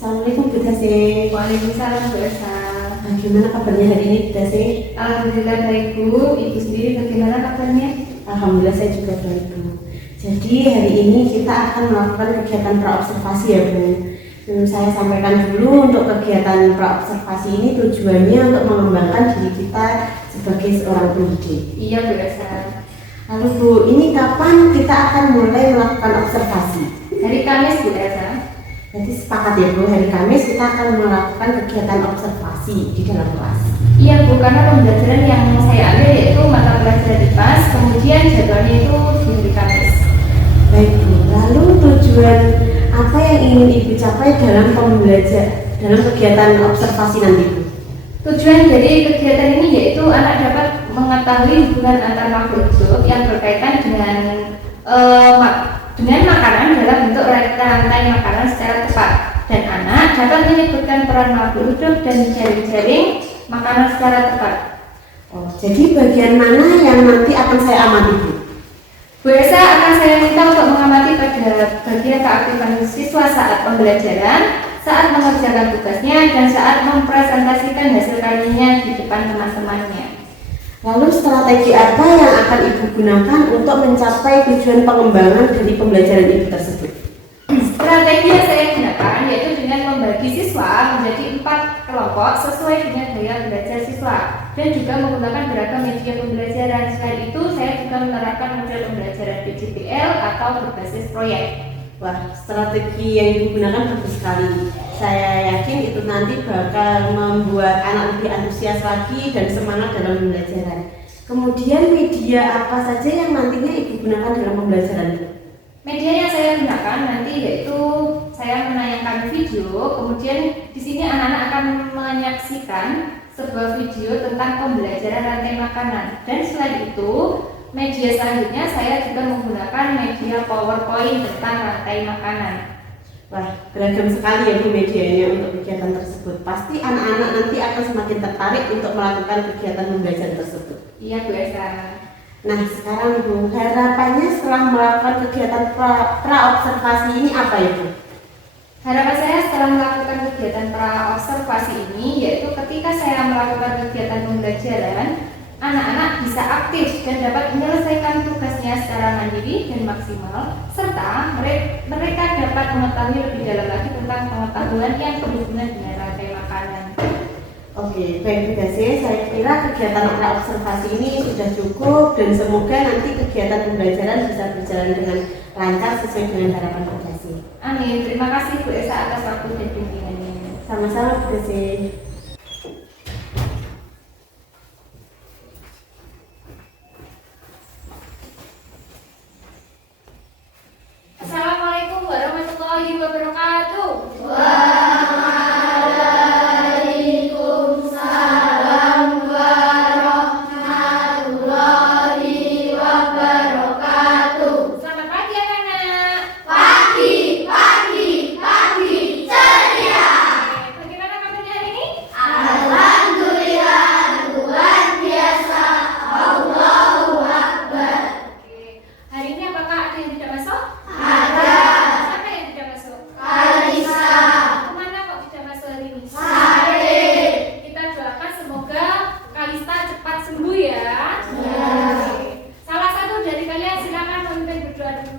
Assalamualaikum Bu Dase. Waalaikumsalam Bu Esa. Gimana kabarnya hari ini Bu Dase? Alhamdulillah baik Bu. Ibu sendiri bagaimana kabarnya? Alhamdulillah saya juga baik Bu. Jadi hari ini kita akan melakukan kegiatan praobservasi ya Bu. Saya sampaikan dulu untuk kegiatan praobservasi ini tujuannya untuk mengembangkan diri kita sebagai seorang pendidik. Iya Bu Esa. Lalu Bu, ini kapan kita akan mulai melakukan observasi? Hari Kamis Bu Esa. Jadi sepakat ya Bu, hari Kamis kita akan melakukan kegiatan observasi di dalam kelas. Iya Bu, karena pembelajaran yang saya ambil yaitu mata pelajaran IPAS, kemudian jadwalnya itu di hari Kamis. Baik Bu, lalu tujuan apa yang ingin Ibu capai dalam dalam kegiatan observasi nanti Bu? Tujuan dari kegiatan ini yaitu anak dapat mengetahui hubungan antar makhluk hidup yang berkaitan dengan makanan dalam bentuk rantai makanan secara tepat, dan anak dapat menyebutkan peran makhluk hidup dan jaring-jaring makanan secara tepat. Jadi bagian mana yang nanti akan saya amati Bu? Bu Esa akan saya minta untuk mengamati pada bagian keaktifan siswa saat pembelajaran, saat mengerjakan tugasnya, dan saat mempresentasikan hasil karyanya di depan teman-temannya. Lalu strategi apa yang akan Ibu gunakan untuk mencapai tujuan pengembangan dari pembelajaran Ibu tersebut? Strategi yang saya gunakan yaitu dengan membagi siswa menjadi 4 kelompok sesuai dengan gaya belajar siswa, dan juga menggunakan beragam media pembelajaran. Selain itu, saya juga menerapkan model pembelajaran PJBL atau berbasis proyek. Wah, strategi yang Ibu gunakan bagus sekali. Saya yakin itu nanti bakal membuat anak lebih antusias lagi dan semangat dalam pembelajaran. Kemudian media apa saja yang nantinya Ibu gunakan dalam pembelajaran? Media yang saya gunakan nanti yaitu saya menayangkan video, kemudian di sini anak-anak akan menyaksikan sebuah video tentang pembelajaran rantai makanan, dan selain itu media selanjutnya saya juga menggunakan media PowerPoint tentang rantai makanan. Wah, beragam sekali ya Bu medianya untuk kegiatan tersebut. Pasti anak-anak nanti akan semakin tertarik untuk melakukan kegiatan pembelajaran tersebut. Iya Bu Esa. Nah, sekarang Ibu, harapannya setelah melakukan kegiatan praobservasi ini apa ya Bu? Harapan saya setelah melakukan kegiatan praobservasi ini yaitu ketika saya melakukan kegiatan pembelajaran, anak-anak bisa aktif dan dapat menyelesaikan tugasnya secara mandiri dan maksimal, serta mereka dapat mengetahui lebih dalam lagi tentang pengetahuan yang berhubungan dengan rantai makanan. Oke, baik Bu Dase, saya kira kegiatan praobservasi ini sudah cukup dan semoga nanti kegiatan pembelajaran bisa berjalan dengan lancar sesuai dengan harapan Bu Dase. Amin. Terima kasih Bu Esa atas waktu dan bimbingannya. Sama-sama Bu Dase. Assalamualaikum warahmatullahi wabarakatuh. Selamat pagi anak-anak. Bagaimana kabarnya hari ini? Oke. Hari ini apakah ada yang tidak masuk? Siapa yang tidak masuk? Kemana kok tidak masuk hari ini? Kita doakan semoga Kalista cepat sembuh ya. Oke. Salah satu dari kalian silakan memimpin berdoa dulu.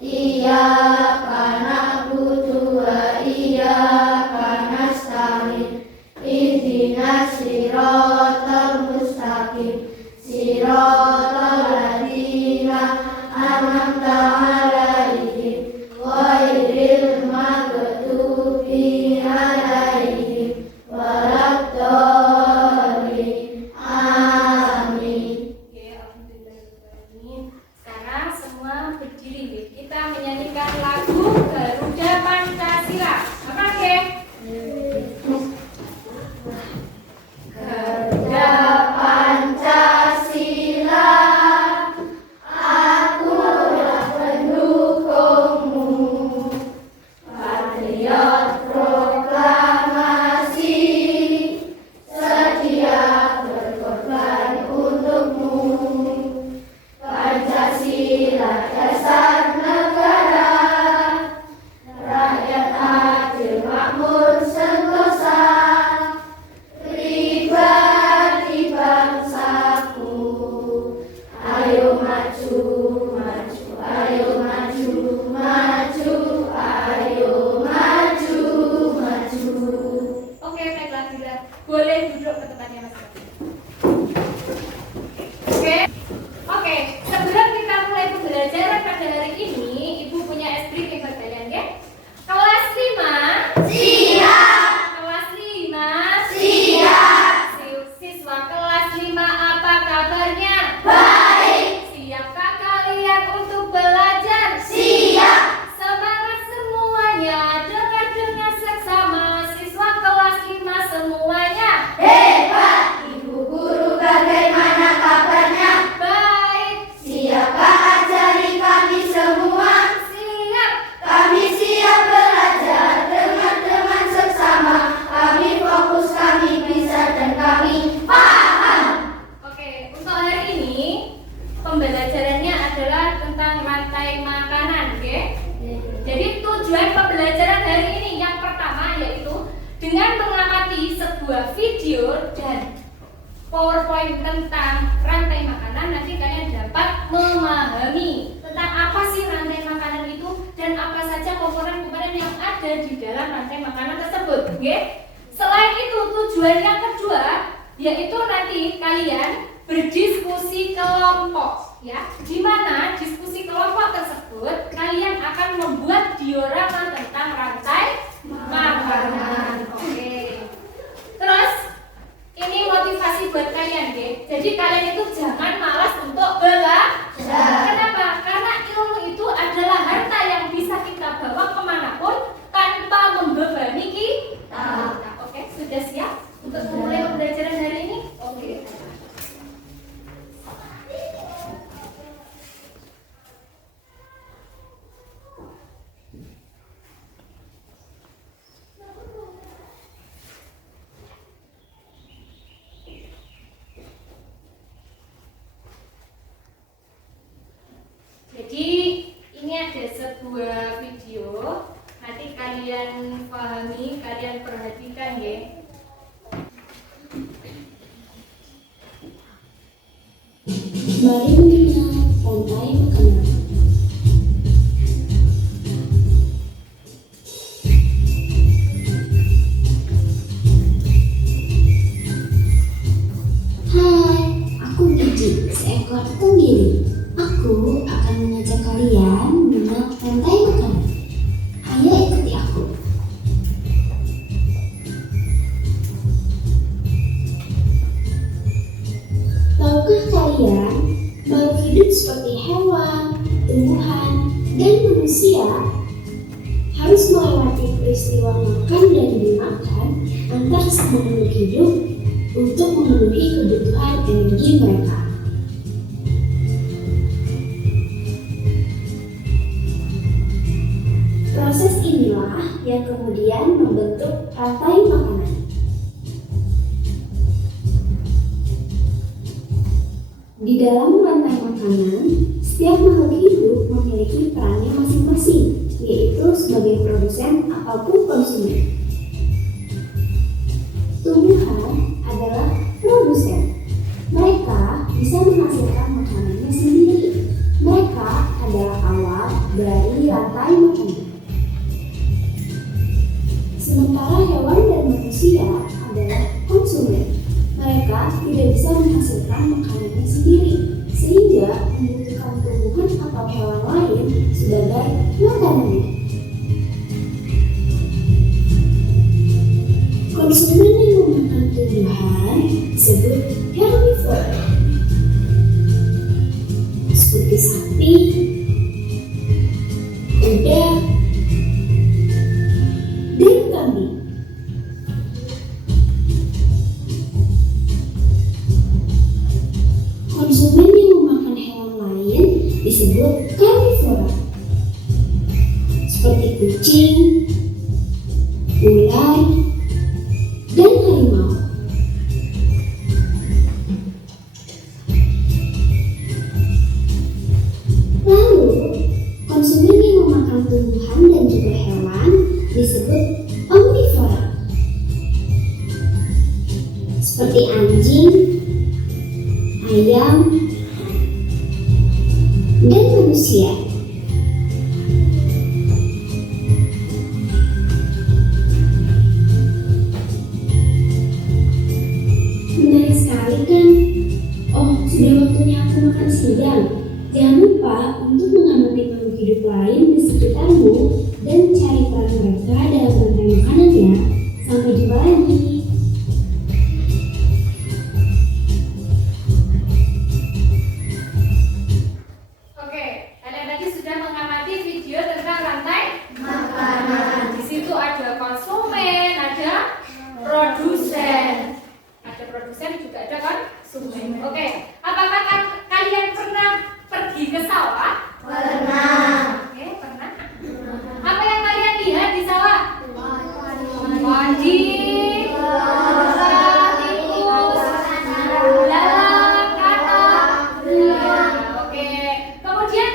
Iyyaka na'budu wa iyyaka nasta'in. boleh duduk ke tempatnya masing-masing. Oke, sebelum kita mulai pembelajaran pada hari ini, Ibu punya es briefing buat kalian, ya? Kelas 5 siap. Kelas 5 siap. Siswa kelas 5 apa kabarnya? Baik. Siapkah kalian untuk belajar? Siap. Semangat semuanya, dengar seksama siswa kelas 5 semuanya. Hebat. Ibu guru bagaimana kabarnya? Baik. Siapkah ajari kami semua? Siap. Kami siap belajar, dengar seksama. Kami fokus, kami bisa, dan kami paham. Oke, untuk hari ini pembelajarannya adalah tentang rantai makanan, oke? Jadi tujuan pembelajaran hari ini yang pertama yaitu dengan mengamati sebuah video dan PowerPoint tentang rantai makanan, nanti kalian dapat memahami tentang apa sih rantai makanan itu dan apa saja komponen-komponen yang ada di dalam rantai makanan tersebut, oke? Selain itu tujuan yang kedua yaitu nanti kalian berdiskusi kelompok, ya, di mana diskusi kelompok tersebut kalian akan membuat diorama tentang rantai makanan. Oke. Terus ini motivasi buat kalian, ya. Jadi kalian itu jangan malas untuk belajar. Kenapa? Karena ilmu itu adalah harta yang bisa kita bawa kemanapun tanpa membebani kita. Oke, sudah siap untuk memulai pembelajaran hari ini? Oke. Jadi ini ada sebuah video, nanti kalian pahami, kalian perhatikan, ya. Mari mengenal rantai makanan. Hai, aku Gigi, seekor tenggiri. Aku akan mengajak kalian mengenal rantai makanan. Ayo ikuti aku. Tahukah kalian, makhluk hidup seperti hewan, tumbuhan, dan manusia harus melewati peristiwa makan dan dimakan antar sama makhluk hidup untuk memenuhi kebutuhan energi mereka. Proses inilah yang kemudian membentuk rantai makanan. Di dalam rantai makanan, setiap makhluk hidup memiliki perannya masing-masing, yaitu sebagai produsen ataupun konsumen. Tumbuhan adalah produsen. Mereka bisa menghasilkan makanannya sendiri. Mereka adalah awal dari rantai makanan. Sementara hewan dan manusia adalah konsumen. Mereka tidak bisa menghasilkan makanannya sendiri, sehingga membutuhkan tumbuhan atau hewan lain sebagai makanannya. Konsumen yang memakan tumbuhan disebut herbivore, seperti sapi, kuda, dan kambing. Konsumen yang memakan hewan lain disebut karnivora, seperti kucing, ular, dan harimau. Lalu, konsumen yang memakan tumbuhan dan juga hewan disebut omnivora, seperti anjing, ayam, dan manusia. ikan. Oh, sudah waktunya aku makan siang. Jangan lupa untuk mengamati makhluk hidup lain di sekitarmu dan cari peran mereka dalam rantai makanan ya. Sampai jumpa lagi. Oke, kalian tadi sudah mengamati video tentang rantai makanan. Di situ ada konsumen, ada produsen. Ada produsen juga ada konsumen. Oke, apakah kalian pernah pergi ke sawah? Pernah. Oke, pernah. Apa yang kalian lihat di sawah? Padi, tikus, belalang, katak. Oke. Kemudian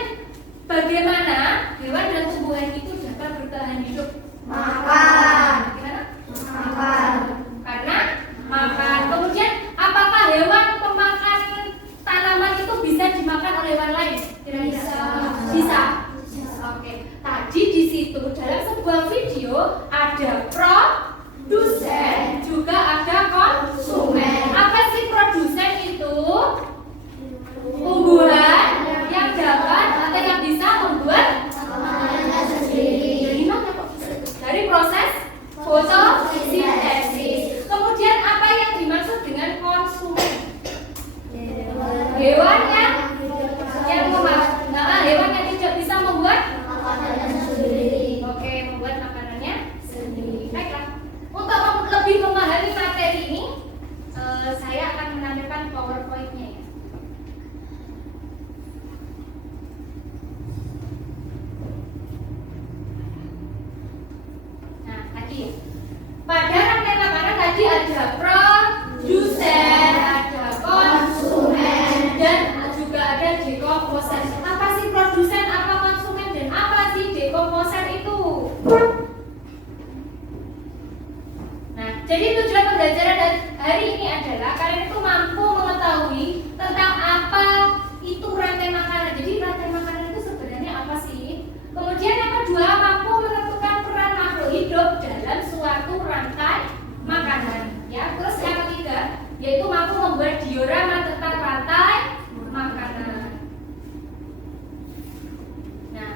bagaimana hewan dan tumbuhan itu dapat bertahan hidup? Makan. Gimana? Makan. Karena makan. Kemudian apakah hewan pemakan tanaman itu bisa dimakan oleh hewan lain? Kira-kira? Bisa. Oke. Tadi di situ dalam sebuah video ada produsen juga ada konsumen. Apa sih produsen itu? Tumbuhan yang dapat atau yang bisa membuat Makanannya sendiri. dari mana kok? Dari proses fotosintesis. Kemudian apa yang dimaksud dengan konsumen? Hewan yang hewan yang tidak bisa membuat Makanannya sendiri. Oke, membuat makanannya sendiri. Baiklah. Untuk lebih memahami materi ini, saya akan menampilkan PowerPoint-nya ya. Nah, tadi pada rantai makanan tadi ada produsen, ada konsumen, dan juga ada dekomposer. Apa sih produsen, apa konsumen, dan apa sih dekomposer itu? Nah, jadi tujuan pembelajaran hari ini adalah kalian itu mampu mengetahui tentang apa itu rantai makanan. Jadi rantai makanan itu sebenarnya apa sih? Kemudian yang kedua, mampu menentukan peran makhluk hidup dalam suatu rantai makanan. Ya, terus yang ketiga, yaitu mampu membuat diorama tentang rantai makanan. Nah,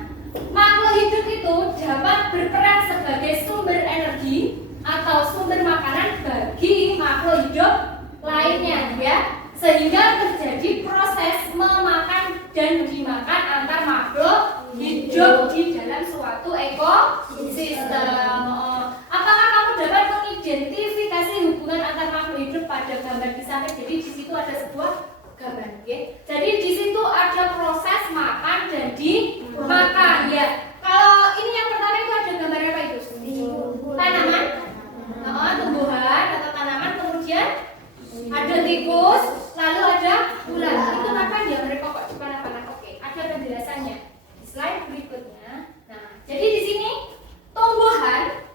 makhluk hidup itu dapat berperan sebagai sumber energi atau sumber makanan bagi makhluk hidup lainnya, ya, sehingga terjadi proses memakan dan dimakan antar makhluk hidup di dalam suatu ekosistem. Apakah kamu dapat mengidentifikasi hubungan antar makhluk hidup pada gambar di samping? Jadi di situ ada sebuah gambar, ya. Jadi di situ ada proses makan dan dimakan, ya. Kalau ini yang pertama itu ada gambar apa itu? Tanaman, tumbuhan atau tanaman, kemudian ada tikus, lalu ada ular. Itu makan ya, mereka kok apa? Oke, ada penjelasannya di slide berikutnya. Nah, jadi di sini tumbuhan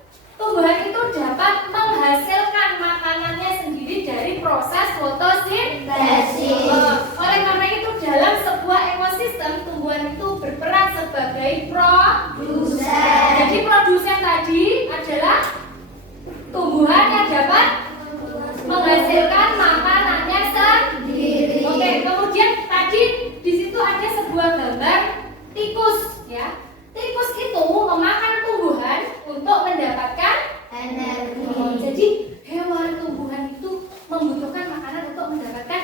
itu dapat menghasilkan makanannya sendiri dari proses fotosintesis. Oleh karena itu dalam sebuah ekosistem tumbuhan itu berperan sebagai produsen. Jadi produsen tadi adalah tumbuhan yang dapat menghasilkan makanannya sendiri. Oke, kemudian tadi di situ ada sebuah gambar tikus, ya. Tikus itu memakan tumbuhan untuk mendapatkan Energi. Jadi hewan tumbuhan itu membutuhkan makanan untuk mendapatkan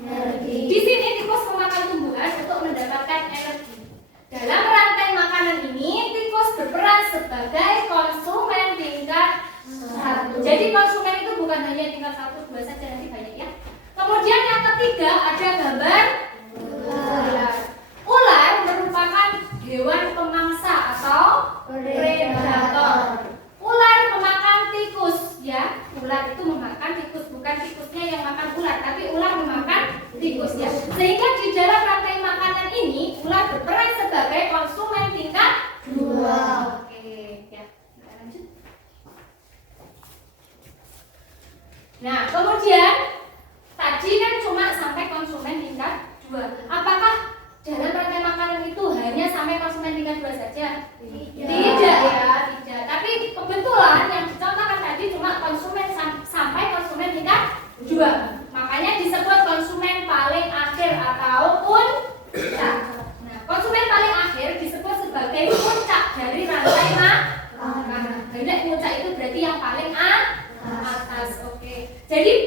energi. Di sini tikus memakan tumbuhan untuk mendapatkan energi. Dalam rantai makanan ini tikus berperan sebagai konsumen tingkat 1. Jadi konsumen itu bukan hanya tingkat 1, 2 saja, nanti banyak ya. Kemudian yang ketiga ada gambar ular. Ular merupakan hewan pemangsa atau predator. Ular memakan tikus, ya. Ular itu memakan tikus, bukan tikusnya yang makan ular, tapi ular memakan tikus, ya. Sehingga di dalam rantai makanan ini ular berperan sebagai konsumen tingkat 2. Oke, ya. Kita lanjut. Nah, kemudian tadi kan cuma sampai konsumen tingkat 2. Apakah dalam rantai makanan itu hanya sampai konsumen tingkat 2 saja? Tidak ya, tidak. Tapi kebetulan yang dicontohkan tadi cuma konsumen sampai konsumen tingkat 2. Makanya disebut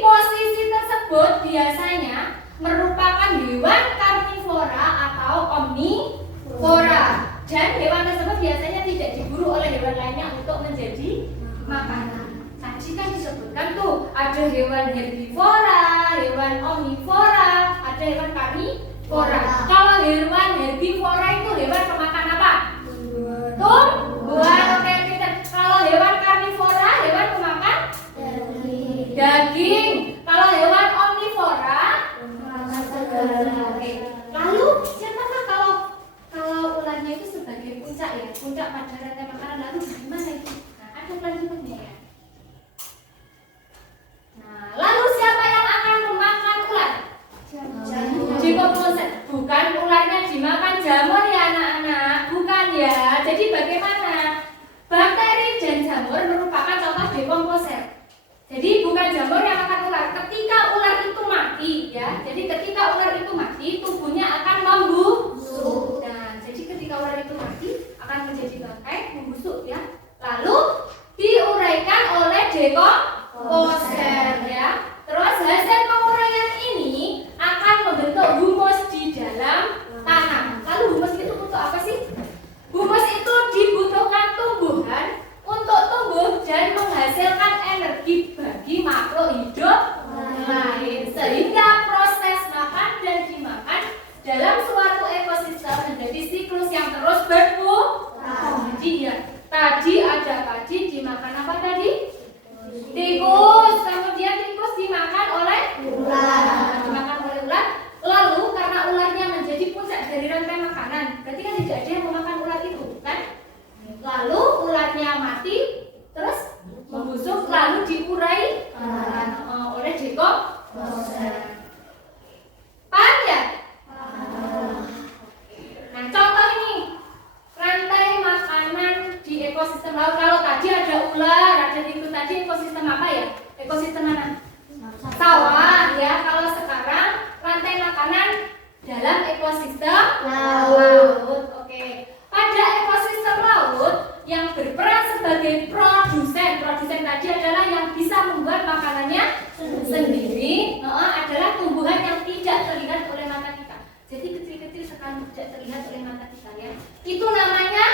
posisi tersebut biasanya merupakan hewan karnivora atau omnivora. Dan hewan tersebut biasanya tidak diburu oleh hewan lainnya untuk menjadi makanan. Tadi kan disebutkan tuh ada hewan herbivora, hewan omnivora, ada hewan karnivora. Kalau hewan herbivora itu hewan pemakan apa? Tumbuhan. Oke, pintar. Kalau hewan karnivora, hewan pemakan daging. Kalau hewan omnivora, oke. Lalu siapakah kalau ularnya itu sebagai puncak ya, puncak pada rantai makanan, lalu bagaimana itu? Nah, ada kelanjutannya ya. Nah, lalu siapa yang akan memakan ular? Jamur. Bukan ularnya dimakan jamur ya anak-anak, bukan ya. Jadi bagaimana? Bakteri dan jamur merupakan contoh dekomposer. Jadi bukan jamur yang akan ular. Ketika ular itu mati ya, jadi ketika ular itu mati, tubuhnya akan membusuk. Nah, jadi ketika ular itu mati akan menjadi bangkai, membusuk ya. Lalu diuraikan oleh dekomposer ya. Terus hasil penguraian ini akan membentuk humus di dalam tanah. Lalu humus itu untuk apa sih? Humus itu dibutuhkan tumbuhan untuk tumbuh dan menghasilkan energi bagi makhluk hidup lain, sehingga proses makan dan dimakan dalam suatu ekosistem menjadi siklus yang terus berputar. Jadi ya, tadi ada padi dimakan apa tadi? Tikus. Kemudian tikus dimakan oleh ular. Dimakan oleh ular. Lalu karena ularnya menjadi puncak dari rantai makanan, berarti kan tidak ada yang memakan ular itu, kan? Lalu ularnya mati, terus membusuk, lalu diurai oleh dekomposer. Paham ya? Nah, contoh ini rantai makanan di ekosistem laut. Kalau tadi ada ular, ada tikus, tadi ekosistem apa ya? Ekosistem mana? Sawah ya. Kalau sekarang rantai makanan dalam ekosistem laut. Oke. Pada ekosistem laut yang berperan sebagai produsen tadi adalah yang bisa membuat makanannya sendiri, adalah tumbuhan yang tidak terlihat oleh mata kita. Jadi kecil-kecil sekali tidak terlihat oleh mata kita ya. Itu namanya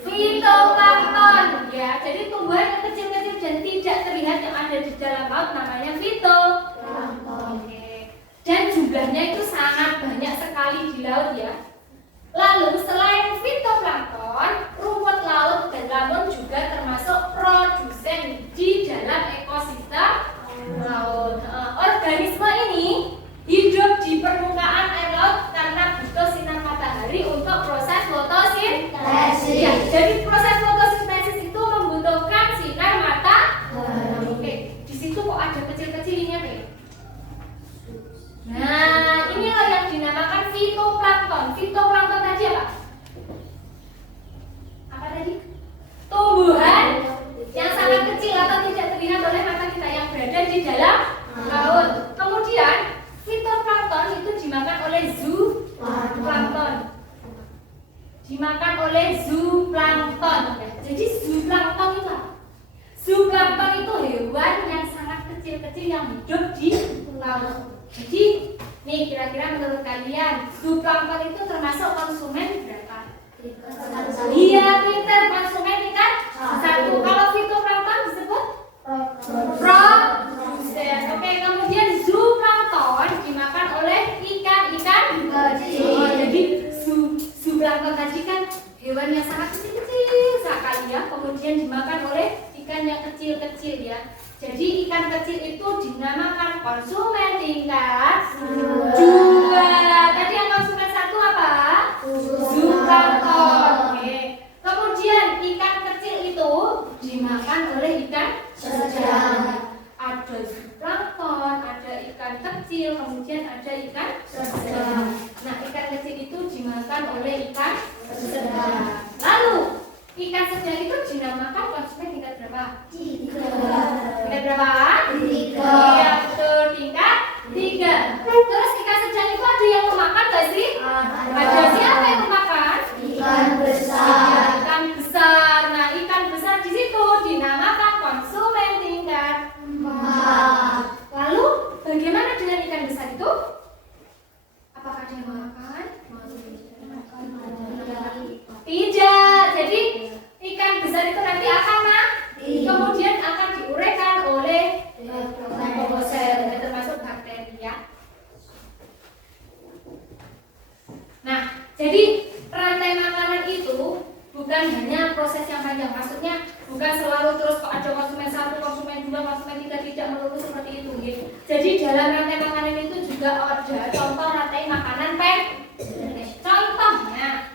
fitoplankton ya. Jadi tumbuhan yang kecil-kecil dan tidak terlihat yang ada di dalam laut namanya fitoplankton. Oke. Dan jumlahnya itu sangat banyak sekali di laut ya. Lalu selain fitoplankton, rumput laut dan lamun juga termasuk produsen di dalam ekosistem laut. Organisme ini hidup di permukaan air laut karena butuh sinar matahari untuk proses fotosintesis. Ya, jadi proses fotosintesis itu membutuhkan sinar matahari. Oke, di situ kok ada kecil-kecilnya nih. Nah, ini loh yang dinamakan fitoplankton. Fitoplankton tadi apa? Apa tadi? Tumbuhan yang sangat kecil atau tidak terlihat oleh mata kita yang berada di dalam laut. Kemudian fitoplankton itu dimakan oleh zooplankton. Dimakan oleh zooplankton. Jadi zooplankton itu apa? Zooplankton itu hewan yang sangat kecil-kecil yang hidup di laut. Jadi, nih kira-kira menurut kalian zooplankton itu termasuk konsumen berapa? Iya, pintar, konsumen tingkat 1. Kalau fitoplankton disebut produsen. Oke, kemudian zooplankton dimakan oleh ikan-ikan kecil. Jadi zooplankton tadi kan hewan yang sangat kecil-kecil sekali ya. Kemudian dimakan oleh ikan yang kecil-kecil ya. Jadi ikan kecil itu dinamakan konsumen tingkat 2. Tadi yang konsumen 1 apa? Zooplankton. Oke. Kemudian ikan kecil itu dimakan oleh ikan sedang. Ada zooplankton, ada ikan kecil, kemudian ada ikan sedang. Nah, ikan kecil itu dimakan oleh ikan sedang. Lalu ikan sedang itu dinamakan konsumen tingkat berapa? 3. Tingkat berapa? 3. Iya, betul, tingkat 3. Terus ikan sedang itu ada yang memakan nggak sih? Ada. Siapa yang memakan? Ikan besar. Ikan besar. Nah, ikan besar di situ dinamakan konsumen tingkat 4. Lalu Jadi dalam rantai makanan itu juga ada contoh rantai makanan pendek. Contohnya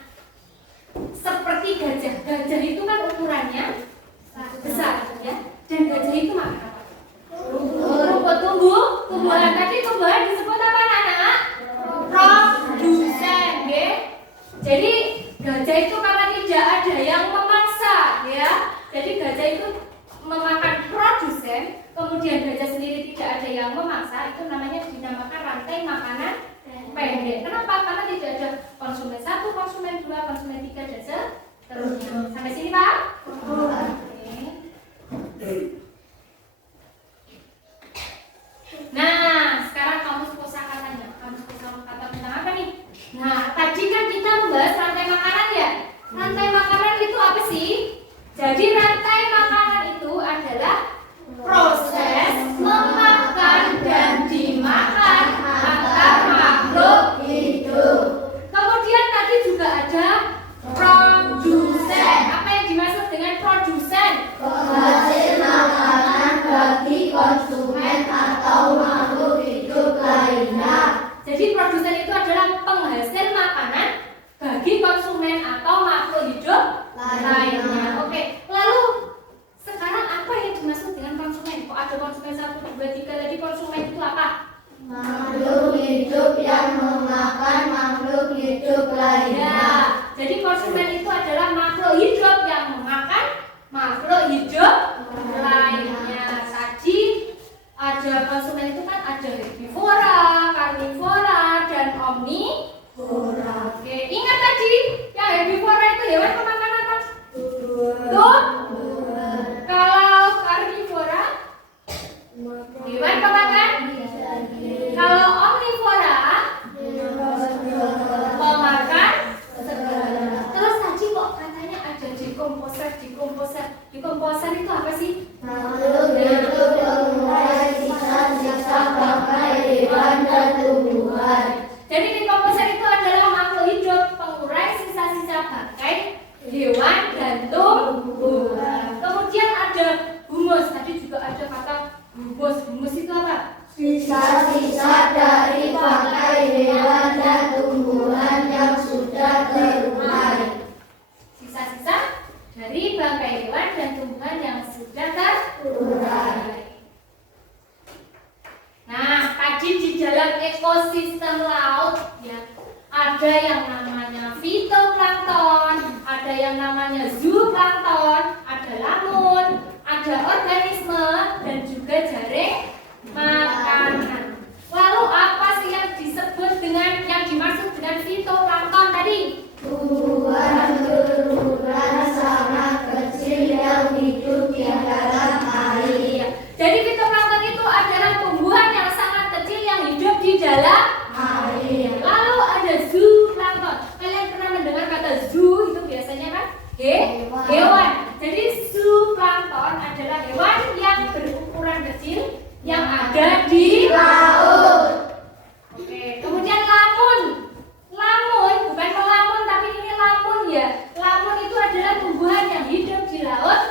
seperti gajah. Gajah itu kan ukurannya besar ya. Dan gajah itu makan apa? Rumput tumbuhan. Tadi tumbuhan disebut apa anak-anak? Produsen, ya. Jadi gajah itu karena tidak ada yang memaksa, ya. Jadi gajah itu memakan produsen, kemudian gajah sendiri tidak ada yang memaksa, itu namanya dinamakan rantai makanan pendek. Kenapa? Karena tidak ada konsumen 1, konsumen 2, konsumen 3 dan seterusnya. Sampai sini, Pak? Nah, sekarang kamus kosakatanya. Kamus kosakata tentang apa nih? Nah, tadi kan kita membahas rantai makanan ya. Rantai makanan itu apa sih? Jadi rantai makanan itu adalah proses memakan dan dimakan antar makhluk hidup. Kemudian tadi juga ada produsen. Apa yang dimaksud dengan produsen? Penghasil makanan bagi konsumen atau makhluk hidup lainnya. Jadi produsen itu adalah penghasil makanan bagi konsumen atau makhluk hidup lainnya. Oke, lalu sekarang apa yang dimaksud dengan konsumen? Kok ada konsumen 1, 2, 3 tadi konsumen itu apa? Makhluk hidup yang memakan makhluk hidup lainnya. Ya, jadi konsumen itu adalah makhluk hidup yang memakan makhluk hidup lainnya. Tadi ada konsumen itu kan ada herbivora, karnivora, dan omnivora. Oke, ingat tadi yang herbivora itu hewan pemakan apa? Tumbuhan. Kalau karnivora hewan pemakan. Kalau omnivora pemakan. Terus tadi kok katanya ada dekomposer. Dekomposer itu apa sih? Makhluk hidup pengurai sisa-sisa bangkai hewan dan tumbuhan. Jadi dekomposer itu adalah makhluk hidup pengurai sisa-sisa bangkai hewan dan tumbuhan. Kemudian ada humus. Tadi juga ada kata humus. Humus itu apa? Sisa-sisa dari bangkai hewan dan tumbuhan yang sudah terurai. Sisa-sisa dari bangkai hewan dan tumbuhan yang sudah terurai. Nah, tadi di dalam ekosistem laut ya, ada yang namanya fitoplankton, ada yang namanya zooplankton, ada lamun, ada organisme dan juga jaring makanan. Lalu apa sih yang disebut dengan yang dimaksud dengan fitoplankton tadi? Tumbuhan berukuran sangat kecil yang hidup di dalam air. Jadi fitoplankton itu adalah tumbuhan yang sangat kecil yang hidup di dalam air. Lalu ada zooplankton. Kalian pernah mendengar kata zoo itu biasanya kan? Hewan. Jadi zooplankton adalah hewan yang berukuran kecil yang ada di laut. Oke, kemudian lamun. Lamun bukan melamun tapi ini lamun ya. Lamun itu adalah tumbuhan yang hidup di laut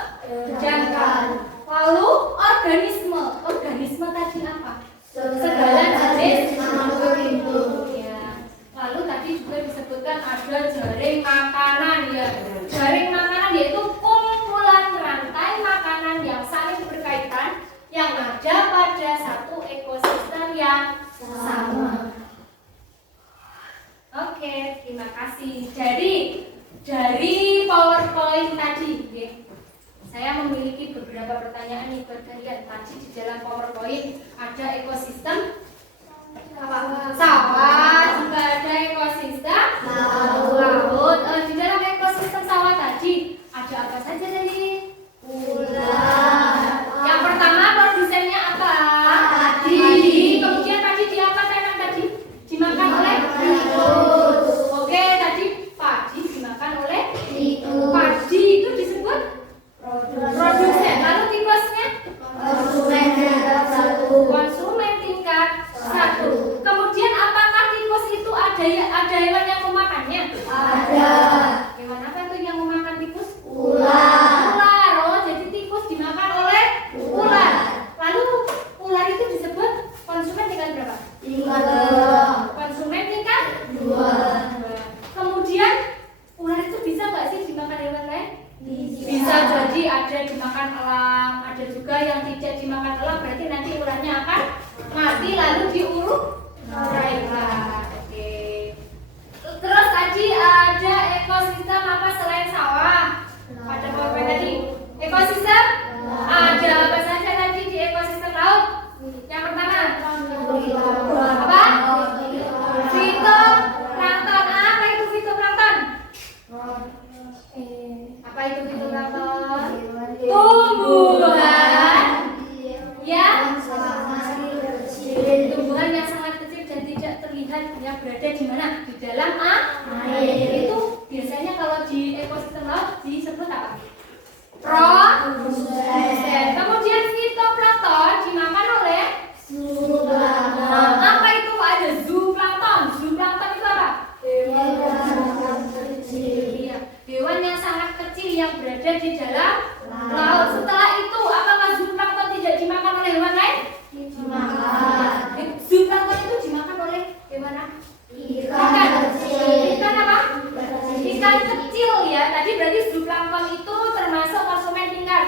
dangkal. Lalu organisme. Organisme tadi apa? Segala jenis makhluk hidup. ya. Lalu tadi juga disebutkan ada jaring makanan ya. Jaring makanan yaitu kumpulan rantai makanan yang saling berkaitan yang ada pada satu ekosistem yang sama. Oke, terima kasih. Jadi dari PowerPoint tadi, ya, saya memiliki beberapa pertanyaan nih buat kalian. Tadi di dalam PowerPoint ada ekosistem sawah, juga ada ekosistem laut. Di dalam ekosistem sawah tadi ada apa saja tadi? Ular. Yang pertama produsennya apa? Padi. Kemudian padi diapakan tadi? Dimakan oleh Tikus. Oke, tadi padi dimakan oleh Tikus. padi itu disebut produsen. Lalu tikusnya Konsumen tingkat 1. konsumen tingkat hanya berada di mana? Di dalam Air. Itu biasanya kalau di ekosistem laut disebut apa? Proostosen. Kemudian fitoplankton dimakan oleh apa itu? Ada zooplankton. Zooplankton itu apa? Iya, hewan yang sangat kecil yang berada di dalam laut. Setelah itu, apakah zooplankton tidak dimakan oleh hewan lain? Zooplankton itu dimakan oleh hewan apa? Ikan apa? Ikan kecil ya. Tadi berarti zooplankton itu termasuk konsumen tingkat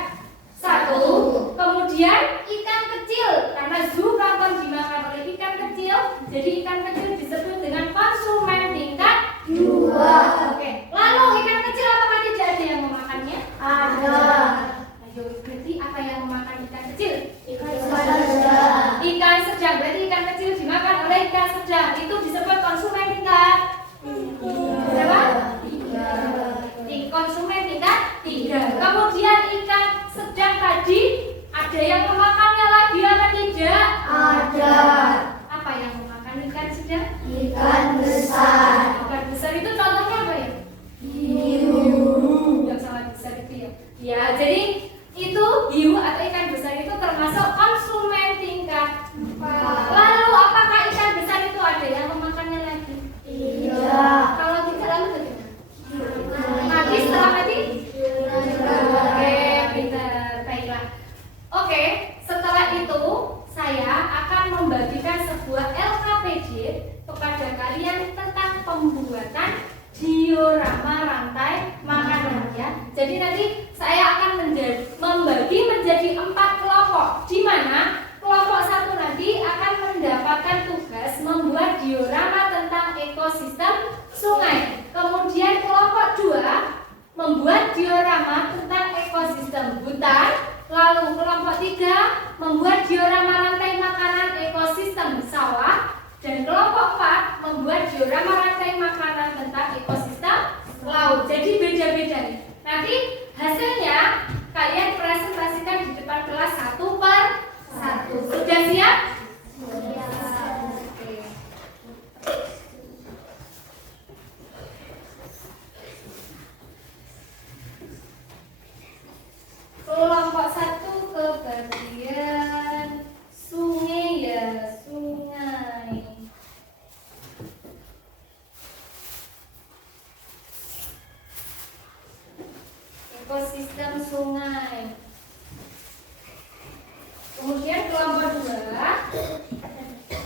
1. Kemudian ikan kecil, karena zooplankton dimakan oleh ikan kecil, jadi ikan kecil disebut dengan konsumen tingkat 2. Oke. Lalu ikan kecil apakah tidak ada yang memakannya? Ada. Ayo, berarti apa yang memakan ikan kecil? Ikan sedang. Ikan sedang. Berarti ikan kecil dimakan oleh ikan sedang. Itu disebut konsumen tingkat berapa? 3. Konsumen tingkat 3. Kemudian ikan sedang tadi ada yang memakannya lagi apa tidak? Ada. Apa yang memakan ikan sedang? Ikan besar. Ikan besar itu contohnya apa ya? Hiu. Yang sangat besar itu ya. Ya, jadi itu hiu atau ikan besar itu termasuk konsumen tingkat 4. Lalu apakah ikan besar itu ada yang memakannya lagi? Tidak. Kalau tidak lalu bagaimana? Mati setelah mati? Oke, pintar. Baiklah. Oke, setelah itu saya akan membagikan sebuah LKPD kepada kalian tentang pembuatan diorama rantai makanan ya. Jadi nanti saya akan membagi menjadi 4 kelompok, di mana kelompok 1 nanti akan mendapatkan tugas membuat diorama tentang ekosistem sungai. Kemudian kelompok 2 membuat diorama tentang ekosistem hutan. Lalu kelompok 3 membuat diorama rantai makanan ekosistem sawah. Dan kelompok 4 membuat diorama rantai makanan tentang ekosistem laut. Jadi beda-beda nih. Nanti hasilnya kalian presentasikan di depan kelas 1 per 1. Sudah siap? Oke. Kelompok 1 ke bagian sungai ya, sungai. Ekosistem sungai. Kemudian kelompok 2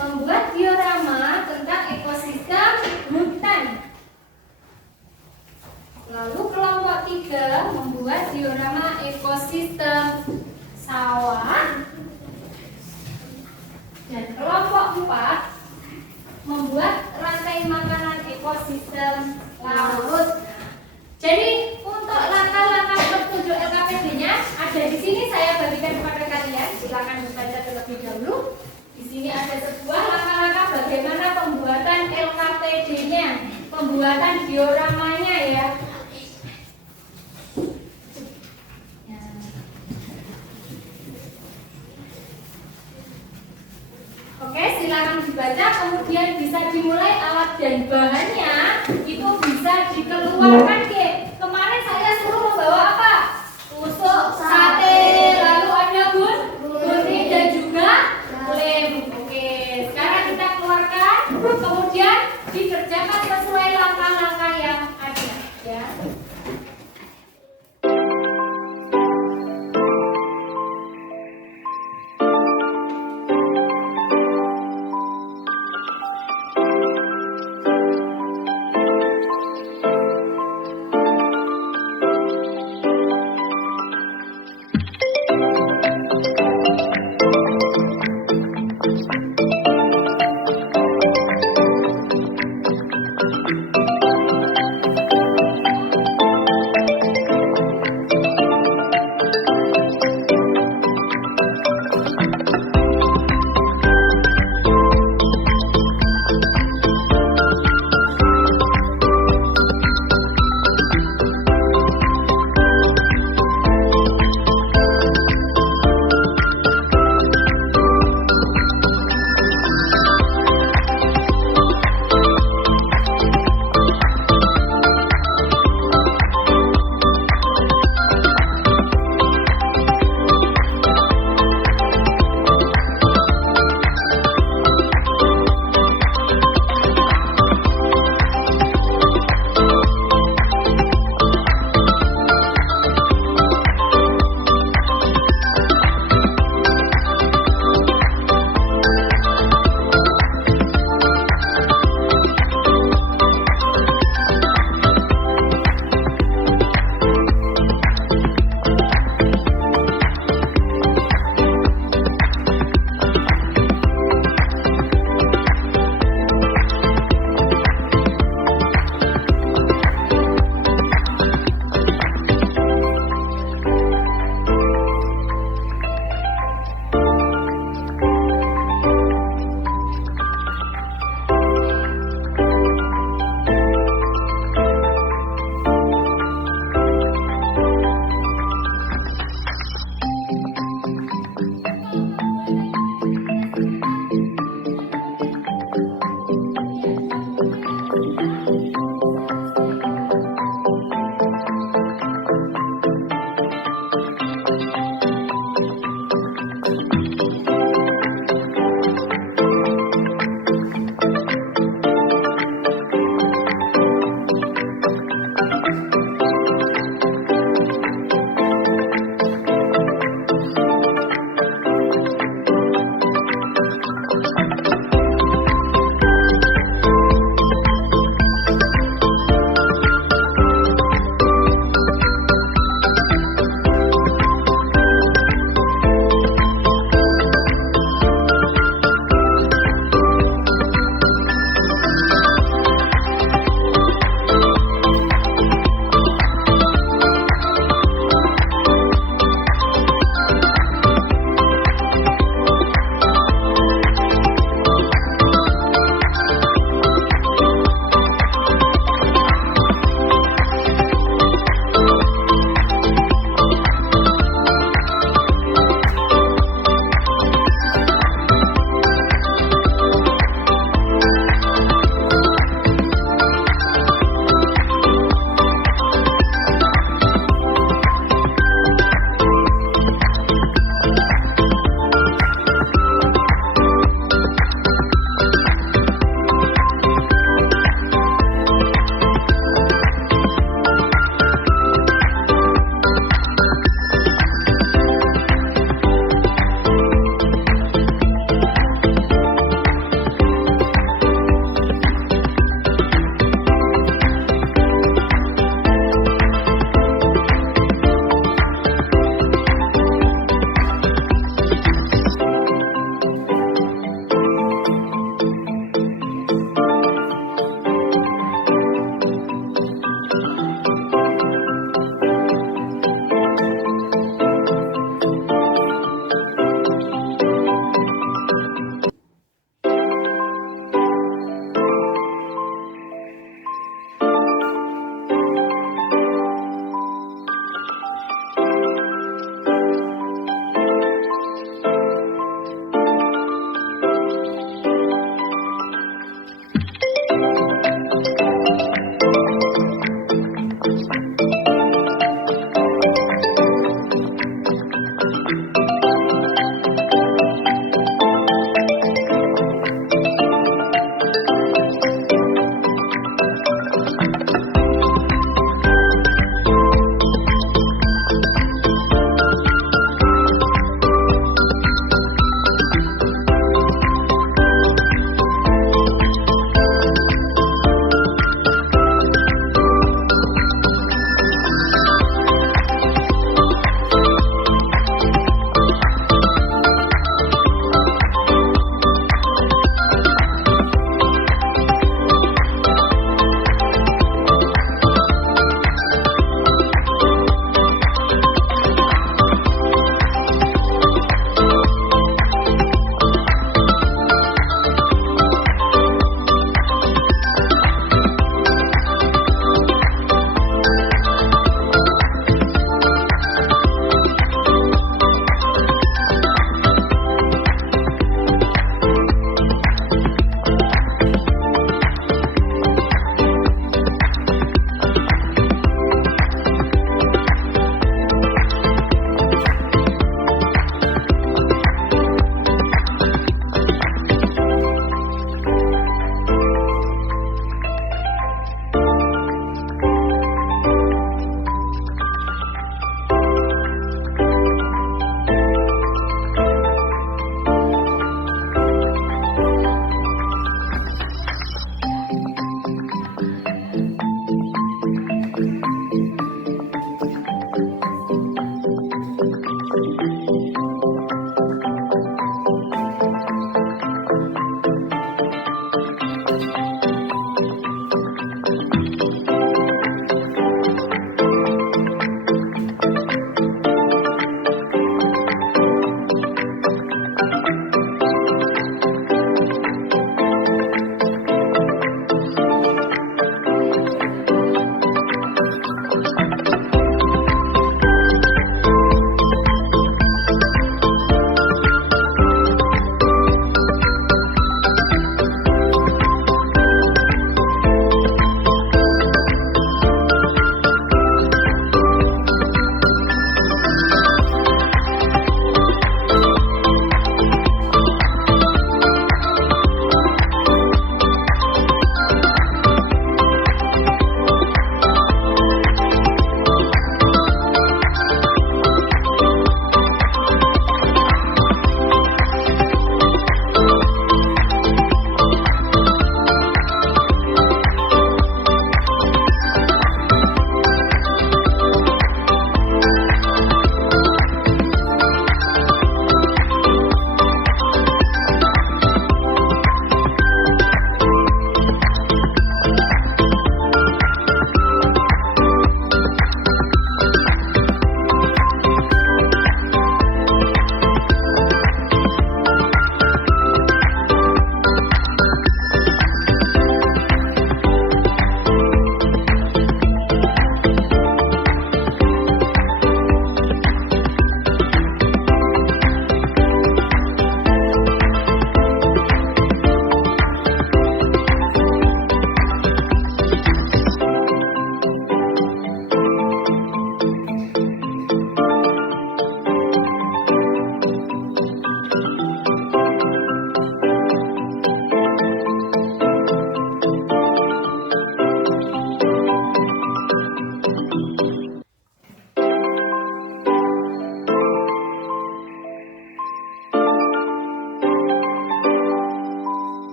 membuat diorama tentang ekosistem hutan. Lalu kelompok 3 membuat diorama ekosistem sawah. Dan kelompok 4 membuat rantai makanan ekosistem laut. Jadi untuk langkah-langkah petunjuk LKPD-nya ada di sini, saya bagikan kepada kalian. Silakan dibaca terlebih dahulu. Di sini ada sebuah langkah-langkah bagaimana pembuatan LKPD-nya, pembuatan dioramanya ya. Oke, silakan dibaca, kemudian bisa dimulai. Alat dan bahannya itu bisa dikeluarkan. Kemarin saya suruh membawa apa? Tusuk, sate, lalu ada gunting dan juga lem. Oke, sekarang kita keluarkan, kemudian dikerjakan sesuai langkah-langkah yang ada ya.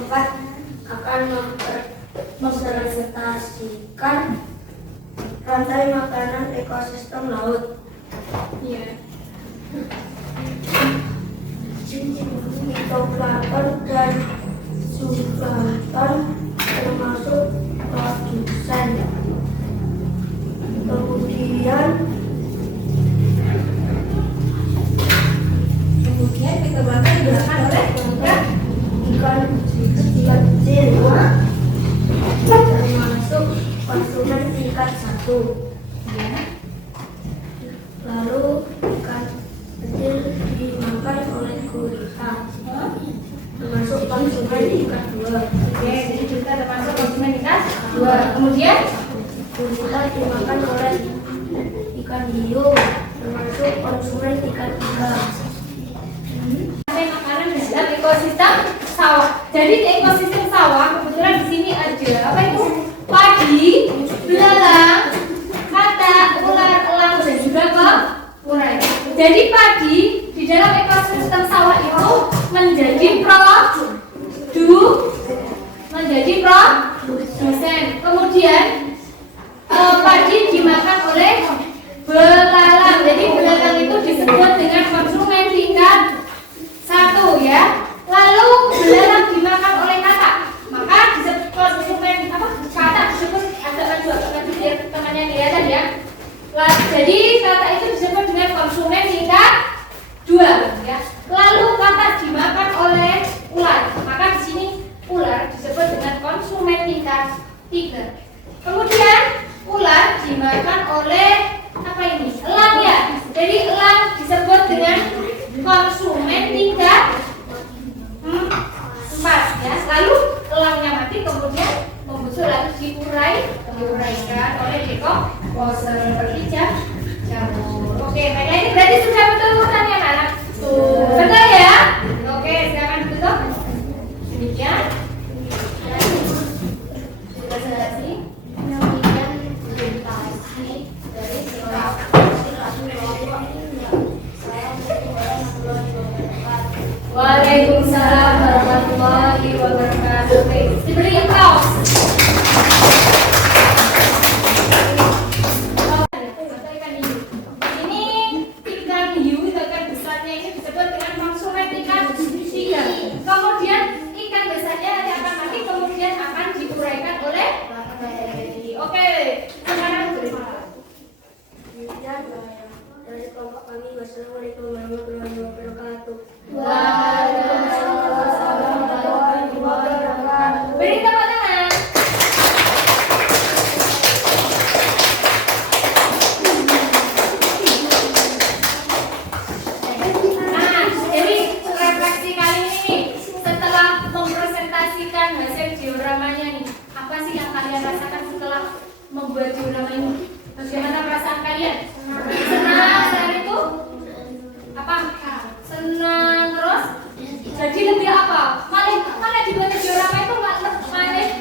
keempat akan mempresentasikan rantai makanan ekosistem laut. Iya. Fitoplankton dan zooplankton termasuk produsen. Kemudian fitoplankton digunakan oleh ikan kecil termasuk konsumen tingkat 1. Lalu ikan kecil dimakan oleh gurita termasuk konsumen tingkat 2. Oke, jadi juga termasuk konsumen tingkat 2. Kemudian Gurita dimakan oleh ikan hiu termasuk konsumen tingkat 3. makanan di dalam ekosistem sawah. Jadi di ekosistem sawah kebetulan di sini ada apa itu? Padi, belalang, katak, ular, elang dan juga urai. Jadi padi di dalam ekosistem sawah itu menjadi produsen. Kemudian padi dimakan oleh belalang. Jadi belalang itu disebut dengan konsumen tingkat 1 ya. Lalu belalang dimakan oleh katak, maka disebut konsumen apa? Katak disebut ada juga nanti biar temannya kelihatan ya. Jadi katak itu disebut dengan konsumen tingkat 2 ya. Lalu katak dimakan oleh ular, maka di sini ular disebut dengan konsumen tingkat 3. Kemudian ular dimakan oleh apa ini? Elang ya. Jadi elang disebut dengan konsumen tingkat 4 ya. Lalu elangnya mati kemudian membusuk lalu diuraikan oleh decomposer seperti jamur. Oke, baiklah ini berarti sudah betul urutannya anak. Betul ya? Oke, silakan tutup. Demikian. Sudah selesai. Waalaikumsalam warahmatullahi wabarakatuh. Diberi aplaus. Ini ikan hiu itu ikan besarnya ini disebut dengan konsumen tingkat 3. Kemudian ikan besarnya nanti akan mati kemudian akan diuraikan oleh bakteri. Oke, sekarang Dari kelompok kami, wassalamualaikum warahmatullahi wabarakatuh. Waalaikumsalam warahmatullahi wabarakatuh. Beri tepuk tangan. Nah, jadi refleksi kali ini setelah mempresentasikan hasil dioramanya nih, apa sih yang kalian rasakan setelah membuat diorama ini? Bagaimana perasaan kalian? Senang saat itu? Apa? Senang terus? Jadi lebih apa? Malah dibuat diorama itu malah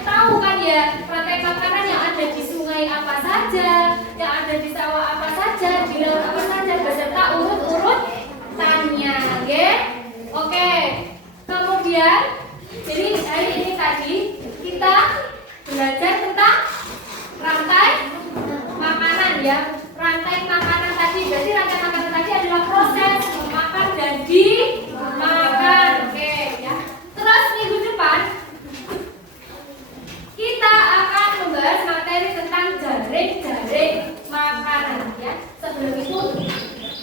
tahu kan ya rantai makanan yang ada di sungai apa saja, yang ada di sawah apa saja, di laut apa saja beserta urut-urutannya, oke? Oke. Kemudian jadi hari ini tadi kita belajar tentang rantai makanan ya. Rantai makanan tadi, berarti rantai makanan tadi adalah proses memakan dan dimakan. Oke ya. Terus minggu depan kita akan membahas materi tentang jaring-jaring makanan ya. Sebelum itu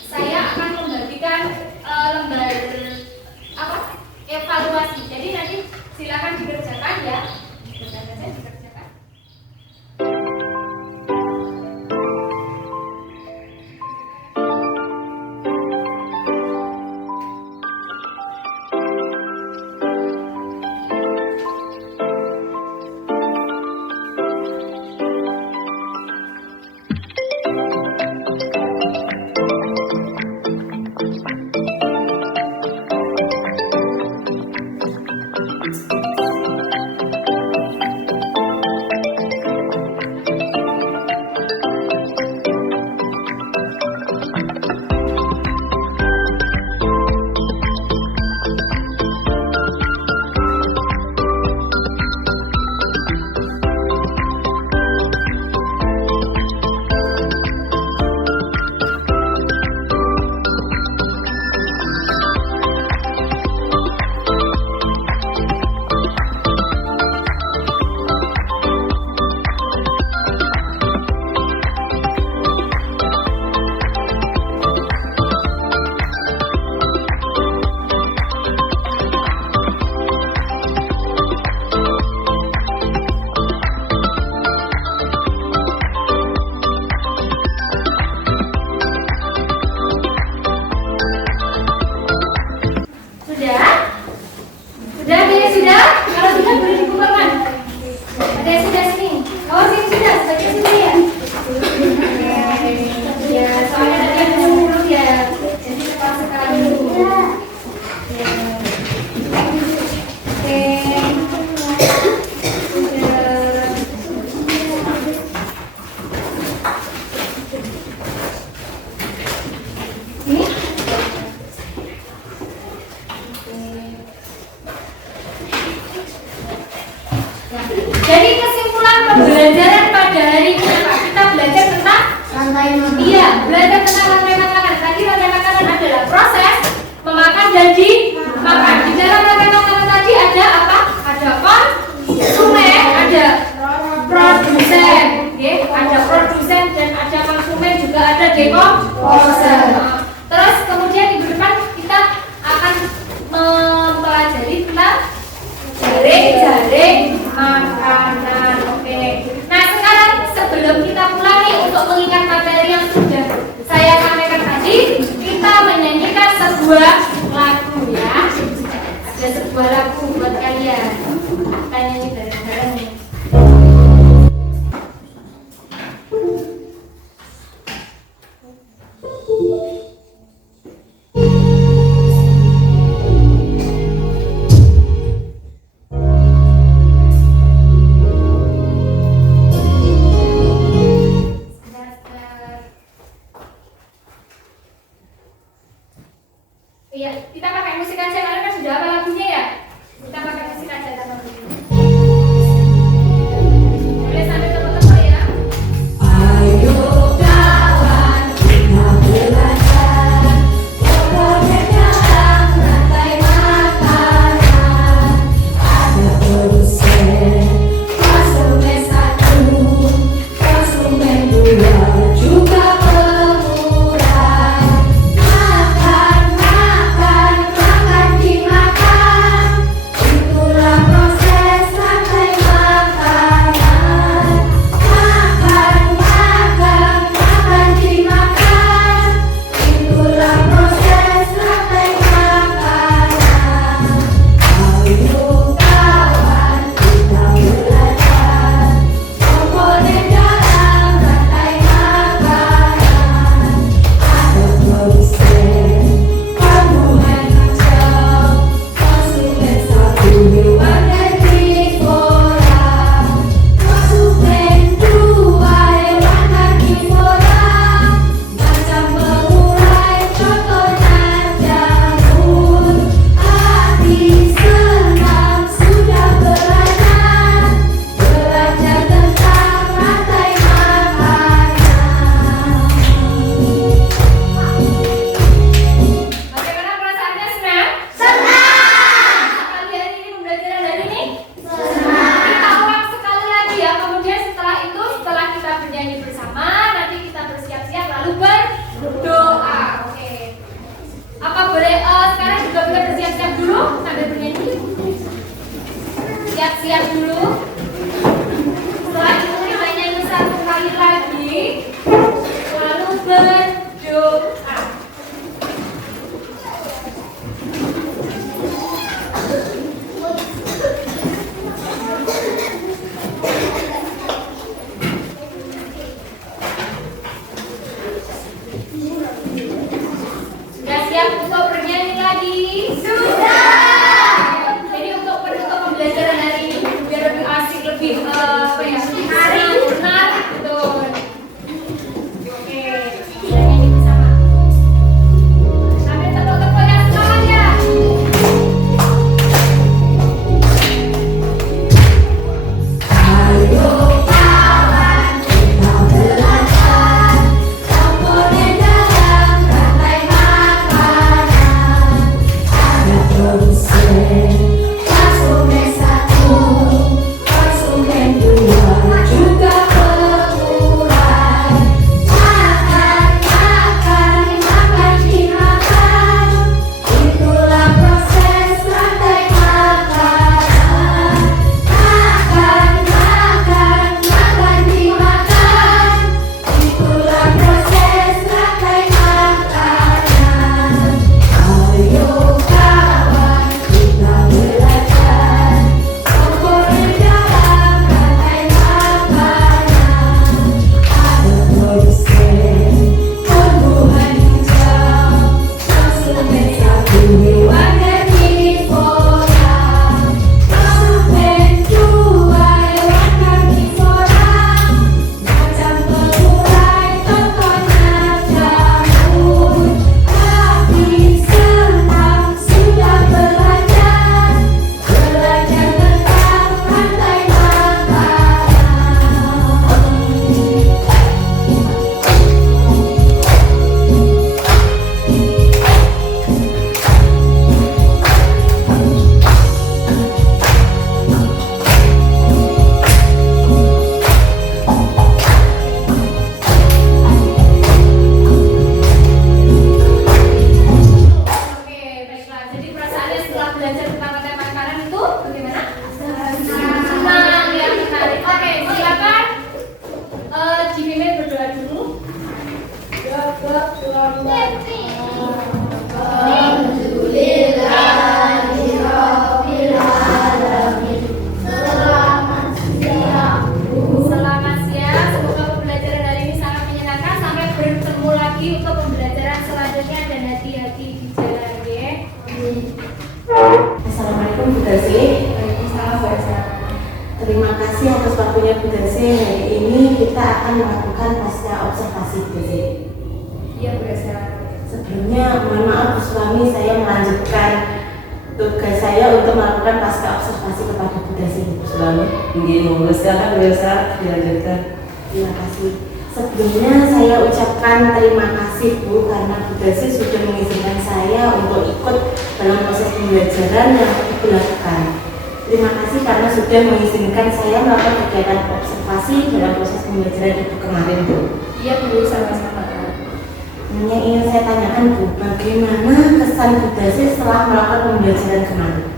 saya akan membagikan lembar apa? Evaluasi. Jadi nanti silakan dikerjakan ya. Dikerjakan. Rantai makanan. Iya, belajar tentang rantai makanan. Tadi rantai makanan adalah proses memakan dan dimakan. Di dalam rantai makanan tadi ada apa? Ada konsumen, ada produsen, ada produsen dan ada konsumen, juga ada dekomposer. Terus kemudian minggu depan kita akan mempelajari tentang jaring makanan. Oke. Nah sekarang sebelum kita pulang nih, untuk mengingat materi yang sudah saya sampaikan tadi, kita menyanyikan sebuah lagu ya. Ada sebuah lagu buat kalian. Kita nyanyi bareng-bareng nih. Iya, kita pakai musik aja karena kan sudah apa lagunya ya. Kita pakai musik aja teman-teman. Boleh sambil tepuk-tepuk ya. Ayo kawan, kita belajar kemerdekaan rantai makanan. Ada produsen, konsumen satu, konsumen dua, juga pemurah. Makan dimakan, itulah proses rantai makanan. Makan dimakan, itulah proses rantai makanan. Ayo kawan, kita belajar komponen dalam rantai makanan. Ada produsen, konsumen kacau, konsumen satu, hewan dan karnivora. Konsumen dua, hewan karnivora. Macam pengurai, contohnya jamur. Hati senang sudah belajar tentang rantai makanan. Bagaimana perasaannya, senang? Senang! Kalian ini pembelajaran hari ini? Senang! Kita ulang sekali lagi ya, kemudian setelah itu, setelah kita bernyanyi bersama, nanti kita bersiap-siap lalu berdoa. Oke. Apa boleh sekarang juga boleh bersiap-siap dulu sambil bernyanyi? Siap-siap dulu. Setelah itu kita nyanyi satu kali lagi, lalu berdoa. Sudah siap untuk bernyanyi lagi? Sudah! Jadi untuk penutup pembelajaran hari ini, biar lebih asik Terima kasih atas waktunya Bu Dase. Hari ini kita akan melakukan pasca observasi Bu Dase. Iya Bu Esa. Sebelumnya mohon maaf Bu Suami, saya melanjutkan tugas saya untuk melakukan pasca observasi kepada Bu Dase Bu Suami. Monggo silakan Bu Elsa dilanjutkan. Terima kasih. Sebelumnya saya ucapkan terima kasih Bu karena Bu Dase sudah mengizinkan saya untuk ikut dalam proses pembelajaran yang dilakukan. Terima kasih karena sudah mengizinkan saya melakukan kegiatan observasi dalam proses pembelajaran itu kemarin Bu. Iya Bu, sama-sama. Yang ingin saya tanyakan Bu, bagaimana kesan Bu Dase setelah melakukan pembelajaran kemarin?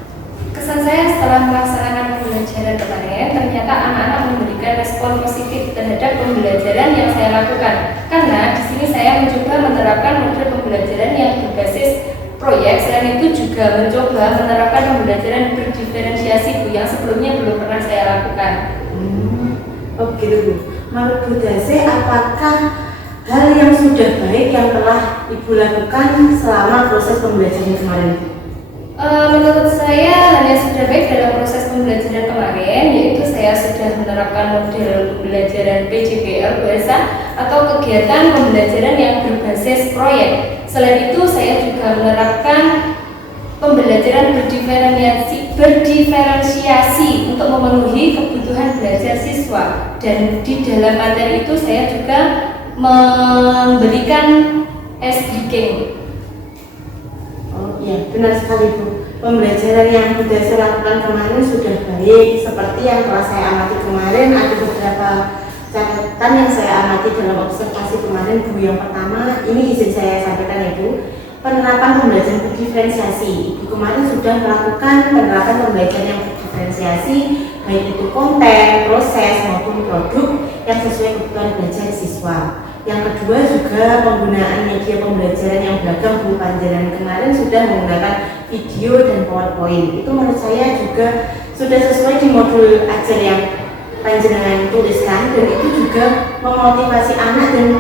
Kesan saya setelah melaksanakan pembelajaran kemarin, ternyata anak-anak memberikan respon positif terhadap pembelajaran yang saya lakukan. Karena di sini saya mencoba menerapkan model pembelajaran yang berbasis proyek. Selain itu juga mencoba menerapkan pembelajaran berdiferensiasi Bu, yang sebelumnya belum pernah saya lakukan. Oh gitu Bu. Menurut Bu Dase, apakah hal yang sudah baik yang telah Ibu lakukan selama proses pembelajaran kemarin? Menurut saya hal yang sudah baik dalam proses pembelajaran kemarin yaitu saya sudah menerapkan model pembelajaran PJBL bahasa atau kegiatan pembelajaran yang berbasis proyek. Selain itu saya juga menerapkan pembelajaran berdiferensiasi untuk memenuhi kebutuhan belajar siswa, dan di dalam materi itu saya juga memberikan SDK. Oh iya, benar sekali Bu. Pembelajaran yang Bu Dase lakukan kemarin sudah baik. Seperti yang telah saya amati kemarin, ada beberapa catatan yang saya amati dalam observasi kemarin Bu. Yang pertama, ini izin saya sampaikan ya Bu, penerapan pembelajaran berdiferensiasi. Ibu kemarin sudah melakukan penerapan pembelajaran yang berdiferensiasi, baik itu konten, proses maupun produk yang sesuai kebutuhan belajar siswa. Yang kedua juga penggunaan media pembelajaran yang beragam Bu. Panjenengan kemarin sudah menggunakan video dan PowerPoint. Itu menurut saya juga sudah sesuai di modul ajar yang panjenengan tuliskan, dan itu juga memotivasi anak dan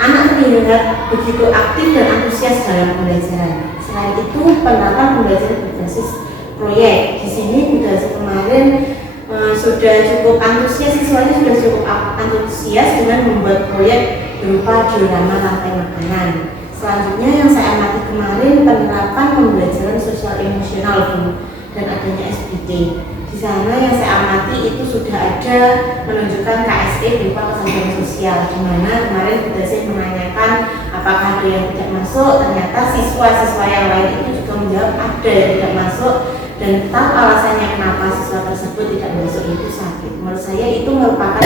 anak terlihat begitu aktif dan antusias dalam pembelajaran. Selain itu penerapan pembelajaran berbasis proyek. Di sini Bu Dase kemarin sudah cukup antusias, siswanya sudah cukup antusias dengan membuat proyek berupa diorama rantai makanan. Selanjutnya yang saya amati kemarin penerapan pembelajaran sosial emosional Bu, dan adanya SBD. Di sana yang saya amati itu sudah ada menunjukkan KSE berupa kesadaran sosial, di mana kemarin Bu Dase menanyakan apakah ada yang tidak masuk. Ternyata siswa-siswa yang lain itu juga menjawab ada yang tidak masuk, dan tahu alasannya kenapa siswa tersebut tidak masuk itu sakit. Menurut saya itu merupakan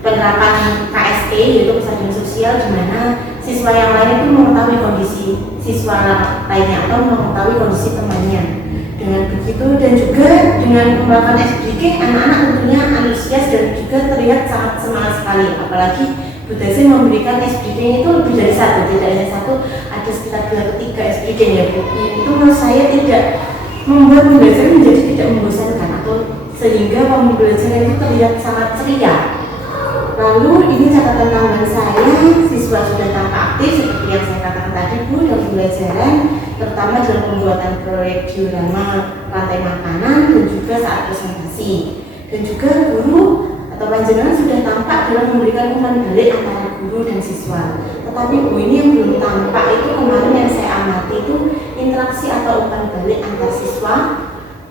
penerapan KSE yaitu kesadaran sosial, di mana siswa yang lain itu mengetahui kondisi siswa lainnya atau mengetahui kondisi temannya. Dengan begitu dan juga dengan melakukan SBK, anak-anak tentunya antusias dan juga terlihat sangat semangat sekali. Apalagi Bu Dase memberikan SBK itu lebih dari satu, tidak hanya satu, ada sekitar 2 atau 3 SBK ya Bu. Itu menurut saya tidak membuat pembelajaran menjadi tidak membosankan, atau sehingga pembelajaran itu terlihat sangat ceria. Lalu ini catatan tambahan saya, siswa sudah tampak aktif seperti yang saya katakan tadi Bu dalam pembelajaran, terutama dalam pembuatan proyek diorama rantai makanan dan juga saat presentasi. Dan juga guru atau panjenengan sudah tampak dalam memberikan umpan balik antara guru dan siswa. Tetapi Bu, ini yang belum tampak itu kemarin yang saya amati itu interaksi atau umpan balik antar siswa.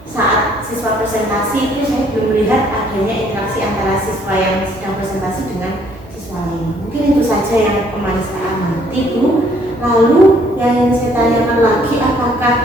Saat siswa presentasi itu saya belum melihat adanya interaksi antara siswa yang sedang presentasi dengan siswa lain. Mungkin itu saja yang kemarin saya amati Bu. Lalu yang ingin saya tanyakan lagi, apakah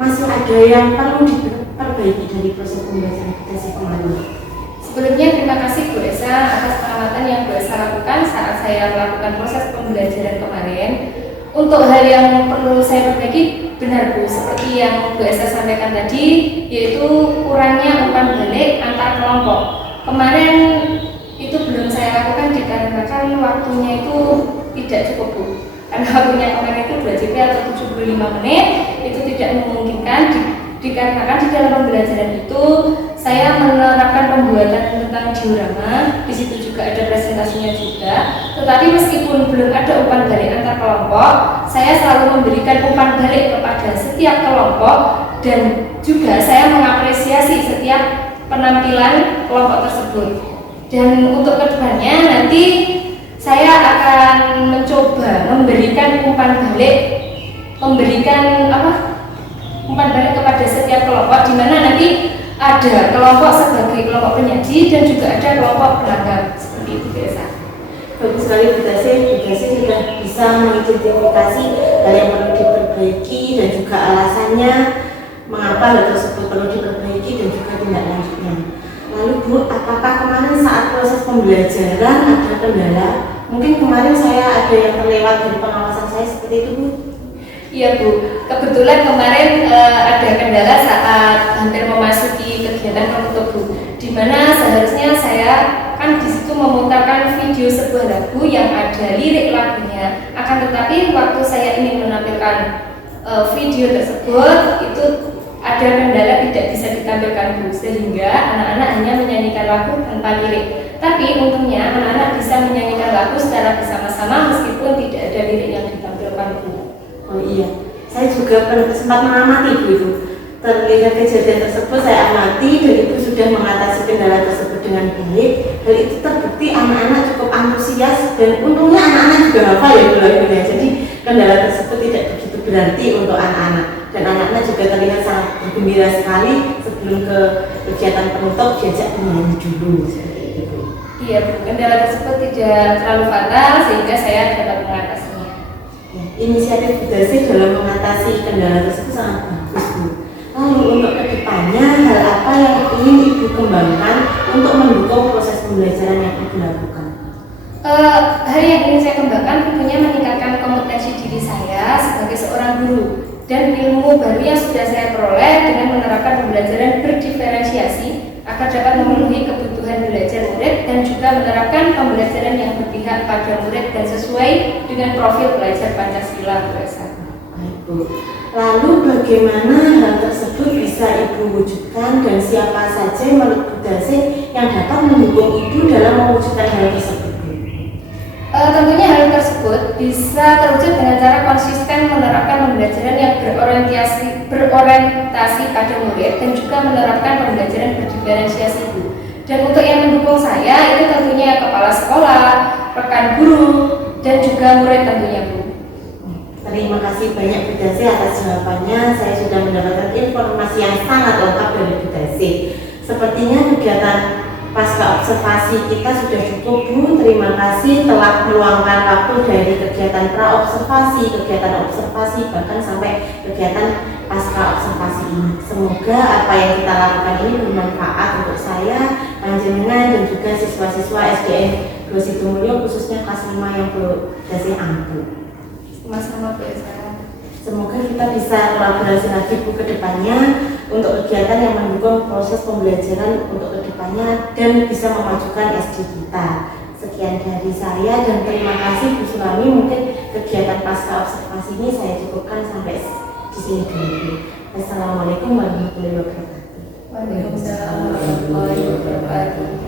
masih ada yang perlu diperbaiki dari proses pembelajaran kita kemarin? Sebelumnya terima kasih Bu Esa atas pengamatan yang Bu Esa lakukan saat saya melakukan proses pembelajaran kemarin. Untuk hal yang perlu saya perbaiki, benar Bu, seperti yang Bu Esa sampaikan tadi, yaitu kurangnya umpan balik antar kelompok. Kemarin itu belum saya lakukan dikarenakan waktunya itu tidak cukup Bu. Karena waktunya kemarin itu 2 JP atau 75 menit, itu tidak memungkinkan dikarenakan di dalam pembelajaran itu saya menerapkan pembuatan tentang diorama. Di situ juga ada presentasinya juga. Tetapi meskipun belum ada umpan balik antar kelompok, saya selalu memberikan umpan balik kepada setiap kelompok, dan juga saya mengapresiasi setiap penampilan kelompok tersebut. Dan untuk kedepannya nanti saya akan mencoba memberikan umpan balik kepada setiap kelompok, di mana nanti ada kelompok sebagai kelompok penyaji dan juga ada kelompok pelanggan, seperti itu biasa. Bagus sekali Bu Dasi sudah bisa mengidentifikasi hal yang perlu diperbaiki dan juga alasannya mengapa hal tersebut perlu diperbaiki dan juga tindak lanjutnya. Lalu Bu, apakah kemarin saat proses pembelajaran ada kendala? Mungkin kemarin saya ada yang terlewat dari pengawasan saya seperti itu Bu? Iya Bu, kebetulan kemarin ada kendala saat hampir memasuki kegiatan penutup Bu, di mana seharusnya saya kan di situ memutarkan video sebuah lagu yang ada lirik lagunya, akan tetapi waktu saya ingin menampilkan video tersebut itu ada kendala tidak bisa ditampilkan Bu, sehingga anak-anak hanya menyanyikan lagu tanpa lirik. Tapi untungnya anak-anak bisa menyanyikan lagu secara bersama-sama meskipun tidak ada lirik yang ditampilkan Bu. Oh iya, saya juga sempat mengamati Bu itu. Terlihat kejadian tersebut saya amati dan Ibu sudah mengatasi kendala tersebut dengan baik. Hal itu terbukti anak-anak cukup antusias dan untungnya anak-anak juga hafal ya Bu lagunya. Jadi kendala tersebut tidak begitu berarti untuk anak-anak dan anak-anak juga terlihat sangat bergembira sekali sebelum ke kegiatan penutup diajak bernyanyi dulu. Seperti itu Bu. Iya Bu, kendala tersebut tidak terlalu fatal sehingga saya dapat mengatasinya. Inisiatif Bu Dasi dalam mengatasi kendala tersebut sangat bagus Bu. Lalu untuk kedepannya hal apa yang ingin Ibu kembangkan untuk mendukung proses pembelajaran yang Ibu lakukan? Hal yang ingin saya kembangkan tentunya meningkatkan kompetensi diri saya sebagai seorang guru dan ilmu baru yang sudah saya peroleh dengan menerapkan pembelajaran berdiferensiasi agar dapat memenuhi kebutuhan belajar murid dan juga menerapkan pembelajaran yang berpihak pada murid dan sesuai dengan profil belajar Pancasila berdasar. Baik Bu. Lalu bagaimana hal tersebut bisa Ibu wujudkan dan siapa saja menurut Bu Dasi yang dapat mendukung Ibu dalam mewujudkan hal tersebut? Tentunya hal tersebut bisa terwujud dengan cara konsisten menerapkan pembelajaran yang berorientasi pada murid dan juga menerapkan pembelajaran berdiferensiasi Bu. Dan untuk yang mendukung saya itu tentunya kepala sekolah, rekan guru, dan juga murid tentunya Bu. Terima kasih banyak Bu Dasi atas jawabannya. Saya sudah mendapatkan informasi yang sangat lengkap dari Bu Dasi. Sepertinya kegiatan pasca observasi kita sudah cukup Bu. Terima kasih telah meluangkan waktu dari kegiatan pra-observasi, kegiatan observasi, bahkan sampai kegiatan pasca observasi ini. Semoga apa yang kita lakukan ini bermanfaat untuk saya, panjenengan, dan juga siswa-siswa SDN Dua Situmulyo, khususnya kelas 5 yang Bu Dasi ampu. Sama-sama Bu Esa. Semoga kita bisa kolaborasi lagi Bu ke depannya untuk kegiatan yang mendukung proses pembelajaran untuk kedepannya dan bisa memajukan SD kita. Sekian dari saya dan terima kasih Bu Sulami. Mungkin kegiatan pasca observasi ini saya cukupkan sampai di sini dulu. Assalamualaikum warahmatullahi wabarakatuh. Waalaikumsalam warahmatullahi wabarakatuh.